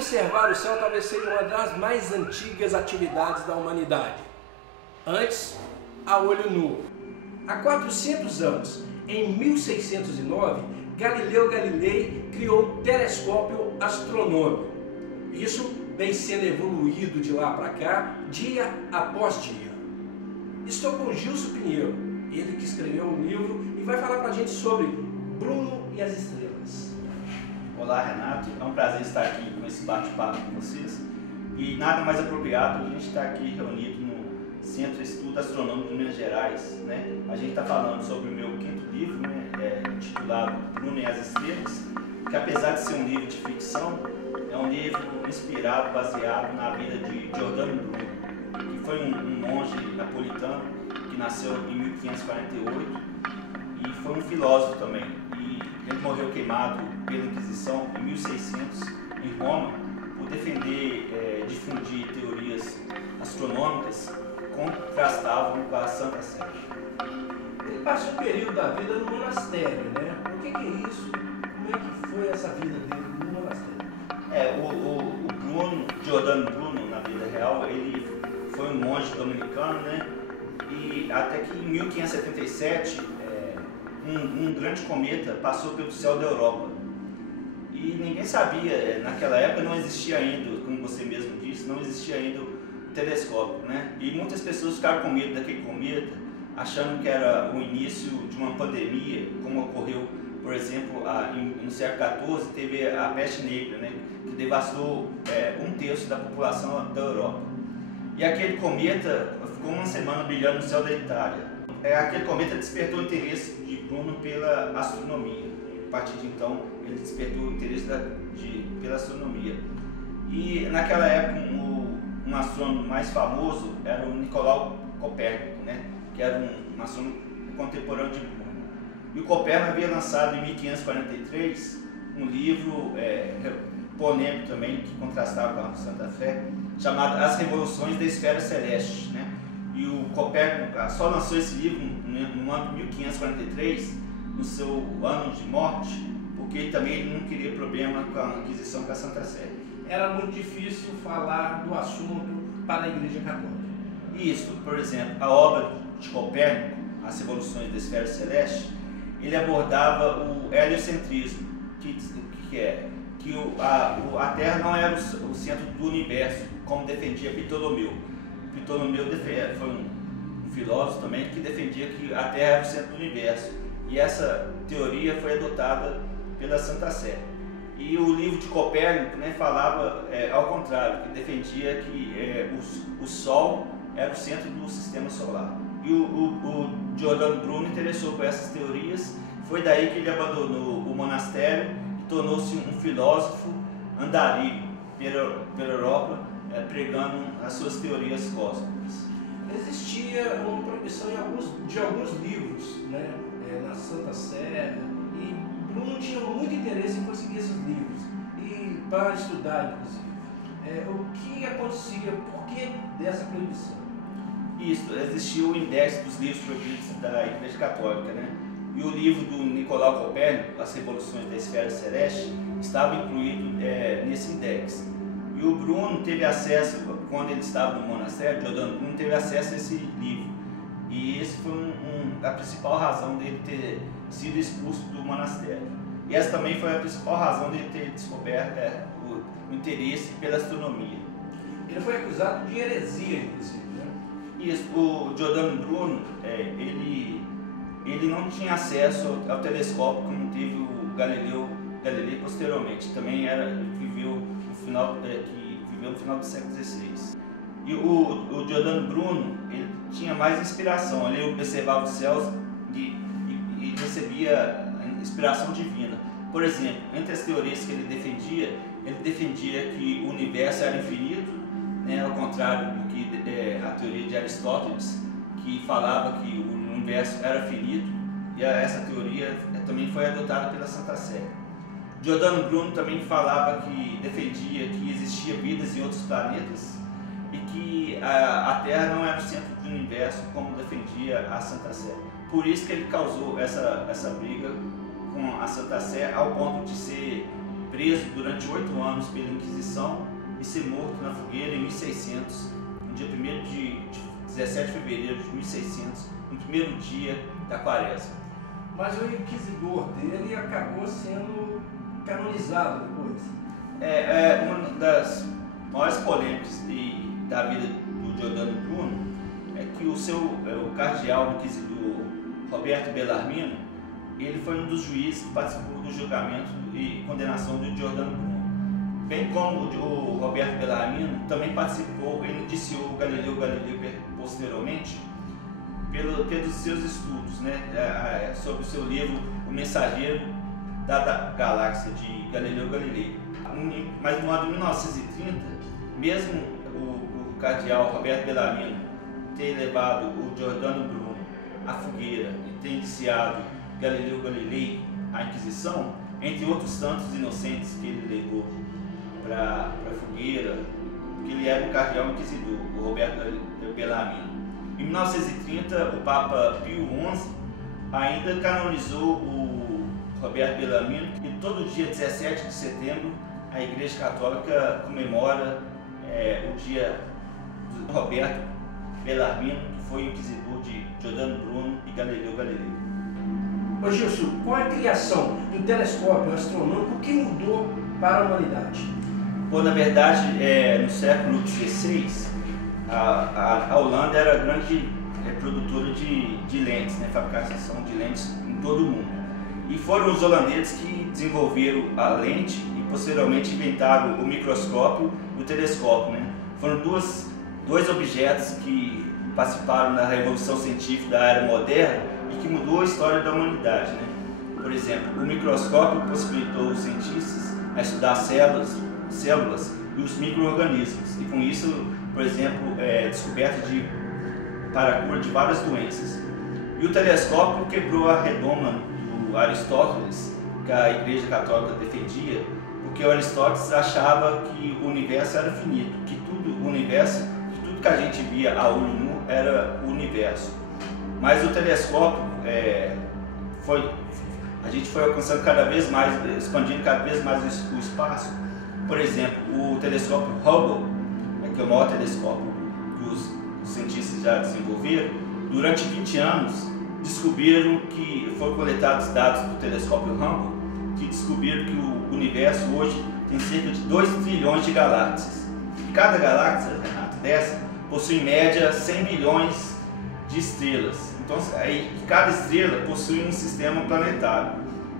Observar o céu talvez seja uma das mais antigas atividades da humanidade. Antes, a olho nu. Há 400 anos, em 1609, Galileu Galilei criou o telescópio astronômico. Isso vem sendo evoluído de lá para cá, dia após dia. Estou com Gilson Pinheiro, ele que escreveu um livro e vai falar para a gente sobre Bruno e as Estrelas. Olá, Renato, é um prazer estar aqui com esse bate-papo com vocês. E nada mais apropriado a gente estar aqui reunido no Centro de Estudo Astronômico de Minas Gerais, né? A gente está falando sobre o meu quinto livro, né? Intitulado Bruno e as Estrelas, que apesar de ser um livro de ficção, é um livro inspirado, baseado na vida de Giordano Bruno, que foi um monge napolitano que nasceu em 1548 e foi um filósofo também. E ele morreu queimado pela Inquisição em 1600 em Roma por defender, difundir teorias astronômicas contrastavam com a Santa Sé. Ele passou um período da vida no monastério, né? O que é isso? Como é que foi essa vida dele no monastério? O Bruno, Giordano Bruno, na vida real, ele foi um monge dominicano, né? E até que em 1577, um grande cometa passou pelo céu da Europa. E ninguém sabia, naquela época não existia ainda, como você mesmo disse, não existia ainda o telescópio, né? E muitas pessoas ficaram com medo daquele cometa, achando que era o início de uma pandemia, como ocorreu, por exemplo, no século XIV, teve a peste negra, né? Que devastou um terço da população da Europa. E aquele cometa ficou uma semana brilhando no céu da Itália. Aquele cometa despertou o interesse de Bruno pela astronomia. A partir de então, ele despertou o interesse pela astronomia. E naquela época, um astrônomo mais famoso era o Nicolau Copérnico, né? Que era um astrônomo contemporâneo de Bruno. E o Copérnico havia lançado em 1543 um livro polêmico também, que contrastava com a Santa Fé, chamado As Revoluções da Esfera Celeste, né? E o Copérnico só lançou esse livro no ano de 1543, no seu ano de morte, porque também ele não queria problema com a aquisição com a Santa Sé. Era muito difícil falar do assunto para a Igreja Católica. Isso, por exemplo, a obra de Copérnico, As Revoluções da Esfera Celeste, ele abordava o heliocentrismo, que é que a Terra não era o centro do universo, como defendia Ptolomeu. Ptolomeu foi um filósofo também que defendia que a Terra era o centro do universo. E essa teoria foi adotada pela Santa Sé. E o livro de Copérnico, né, falava ao contrário, que defendia que o Sol era o centro do sistema solar. E o Giordano Bruno interessou por essas teorias, foi daí que ele abandonou o monastério e tornou-se um filósofo andarilho pela Europa, pregando as suas teorias cósmicas. Existia uma proibição de alguns livros, né, na Santa Sé, e Bruno tinha muito interesse em conseguir esses livros, e para estudar, inclusive. O que acontecia, por que dessa proibição? Isso, existia o Index dos Livros Proibidos da Igreja Católica, né? E o livro do Nicolau Copérnico, As Revoluções da Esfera Celeste, estava incluído nesse index. E o Bruno teve acesso, quando ele estava no monastério, Giordano Bruno teve acesso a esse livro. E esse foi a principal razão dele ter sido expulso do monastério. E essa também foi a principal razão dele ter descoberto o interesse pela astronomia. Ele foi acusado de heresia, inclusive, né? Isso, o Giordano Bruno, ele não tinha acesso ao telescópio como teve o Galilei posteriormente. Também viveu no final do século XVI. E o Giordano Bruno, ele tinha mais inspiração. Ele observava os céus e recebia inspiração divina. Por exemplo, entre as teorias que ele defendia que o universo era infinito, né, ao contrário do que a teoria de Aristóteles, que falava que o universo era finito, e essa teoria também foi adotada pela Santa Sé. Giordano Bruno também defendia que existia vidas em outros planetas e que a Terra não era o centro do universo, como defendia a Santa Sé. Por isso que ele causou essa briga com a Santa Sé, ao ponto de ser preso durante 8 anos pela Inquisição e ser morto na fogueira em 1600, no dia 1º de 17 de fevereiro de 1600, no primeiro dia da Quaresma. Mas o inquisidor dele acabou sendo canonizado depois. Uma das maiores polêmicas da vida do Giordano Bruno é que o cardeal inquisidor Roberto Bellarmino, ele foi um dos juízes que participou do julgamento e condenação do Giordano Bruno. Bem como o Roberto Bellarmino também participou, ele indiciou Galileu Galilei posteriormente pelos seus estudos, né, sobre o seu livro O Mensageiro da Galáxia, de Galileu Galilei. Mas no ano de 1930, mesmo o cardeal Roberto Bellarmino ter levado o Giordano Bruno à fogueira e ter indiciado Galileu Galilei à Inquisição, entre outros tantos inocentes que ele levou para a fogueira, porque ele era um cardeal inquisidor, o Roberto Bellarmino. Em 1930, o Papa Pio XI ainda canonizou o Roberto Bellarmino, e todo dia 17 de setembro a Igreja Católica comemora o dia do Roberto Bellarmino, que foi o inquisidor de Giordano Bruno e Galileu Galilei. Ô Gilson, com a criação do telescópio astronômico, o que mudou para a humanidade? Bom, na verdade, no século XVI, a Holanda era a grande produtora de lentes, né, fabricação de lentes em todo o mundo. E foram os holandeses que desenvolveram a lente e posteriormente inventaram o microscópio e o telescópio, né? Foram dois objetos que participaram da revolução científica da era moderna e que mudou a história da humanidade, né? Por exemplo, o microscópio possibilitou os cientistas a estudar células e os micro-organismos, e com isso, por exemplo, descoberta para a cura de várias doenças. E o telescópio quebrou a redoma do Aristóteles, que a Igreja Católica defendia, porque o Aristóteles achava que o universo era finito, que tudo que a gente via a olho nu era o universo. Mas o telescópio a gente foi alcançando cada vez mais, expandindo cada vez mais o espaço. Por exemplo, o telescópio Hubble, que é o maior telescópio que os cientistas já desenvolveram, durante 20 anos descobriram que foram coletados dados do telescópio Hubble, que descobriram que o universo hoje tem cerca de 2 trilhões de galáxias. E cada galáxia, Renato, dessa possui em média 100 bilhões de estrelas. Então, aí, cada estrela possui um sistema planetário.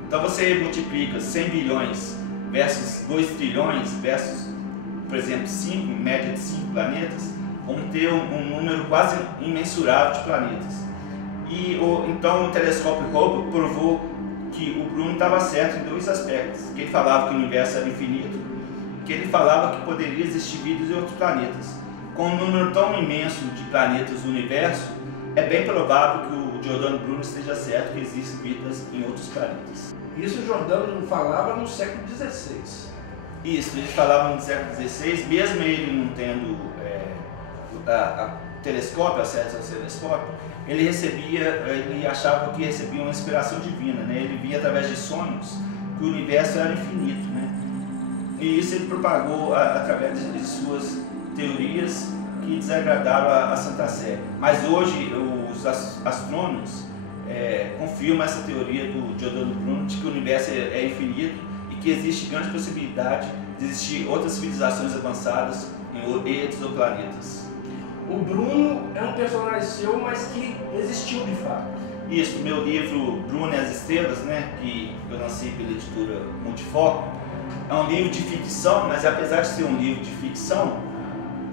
Então você multiplica 100 bilhões versus 2 trilhões versus, por exemplo, 5, em média de 5 planetas, vamos ter um número quase imensurável de planetas. Então o telescópio Hubble provou que o Bruno estava certo em 2 aspectos, que ele falava que o universo era infinito, que ele falava que poderia existir vida em outros planetas. Com um número tão imenso de planetas no universo, é bem provável que o Giordano Bruno esteja certo que existem vidas em outros planetas. Isso o Giordano falava no século XVI. Isso, ele falava no século XVI, mesmo ele não tendo telescópio, acesso ao telescópio, ele achava que recebia uma inspiração divina, né? Ele via através de sonhos que o universo era infinito, né? E isso ele propagou através de suas teorias que desagradaram a Santa Sé. Mas hoje os astrônomos confirmam essa teoria do Giordano Bruno de que o universo é infinito e que existe grande possibilidade de existir outras civilizações avançadas em exoplanetas. O Bruno é um personagem seu, mas que existiu de fato. Isso, meu livro Bruno e as Estrelas, né, que eu lancei pela editora Multifoco, é um livro de ficção, mas apesar de ser um livro de ficção,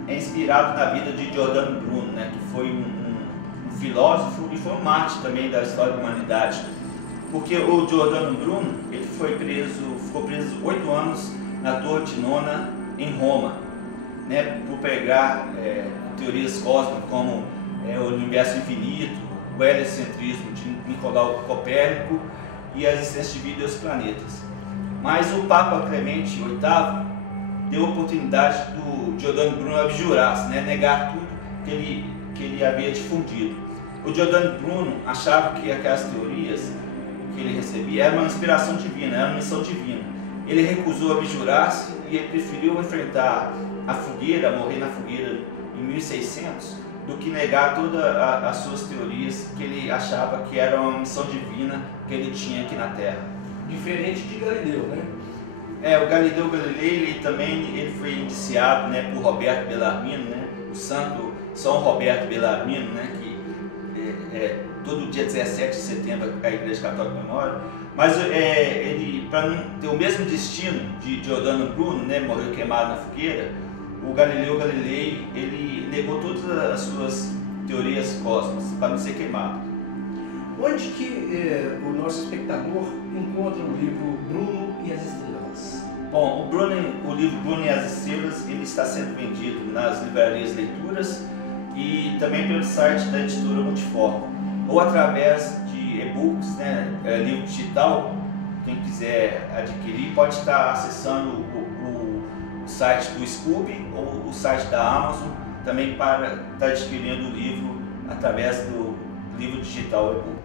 é inspirado na vida de Giordano Bruno, né, que foi um filósofo e foi um mártir também da história da humanidade. Porque o Giordano Bruno, ele ficou preso 8 anos na Torre de Nona, em Roma, né, por pregar teorias cósmicas como o universo infinito, o heliocentrismo de Nicolau Copérnico e a existência de vida e os planetas. Mas o Papa Clemente VIII deu a oportunidade do Giordano Bruno abjurar-se, né, negar tudo que ele havia difundido. O Giordano Bruno achava que aquelas teorias que ele recebia eram uma inspiração divina, era uma missão divina. ele recusou abjurar-se e ele preferiu enfrentar a fogueira, morrer na fogueira em 1600, do que negar todas as suas teorias que ele achava que era uma missão divina que ele tinha aqui na Terra. Diferente de Galileu, né? O Galileu Galilei ele foi indiciado, né, por Roberto Bellarmino, né, o santo São Roberto Bellarmino, né, que todo dia 17 de setembro a Igreja Católica comemora, mas ele, para não ter o mesmo destino de Giordano Bruno, né, morreu queimado na fogueira, o Galileu Galilei ele negou todas as suas teorias cósmicas para não ser queimado. Onde que o nosso espectador encontra o livro Bruno e as Estrelas? Bom, o livro Bruno e as Estrelas ele está sendo vendido nas livrarias Leituras e também pelo site da editora Multiforme, ou através de e-books, né, livro digital. Quem quiser adquirir pode estar acessando o site do Scooby ou o site da Amazon, também para estar adquirindo o livro através do livro digital e-book.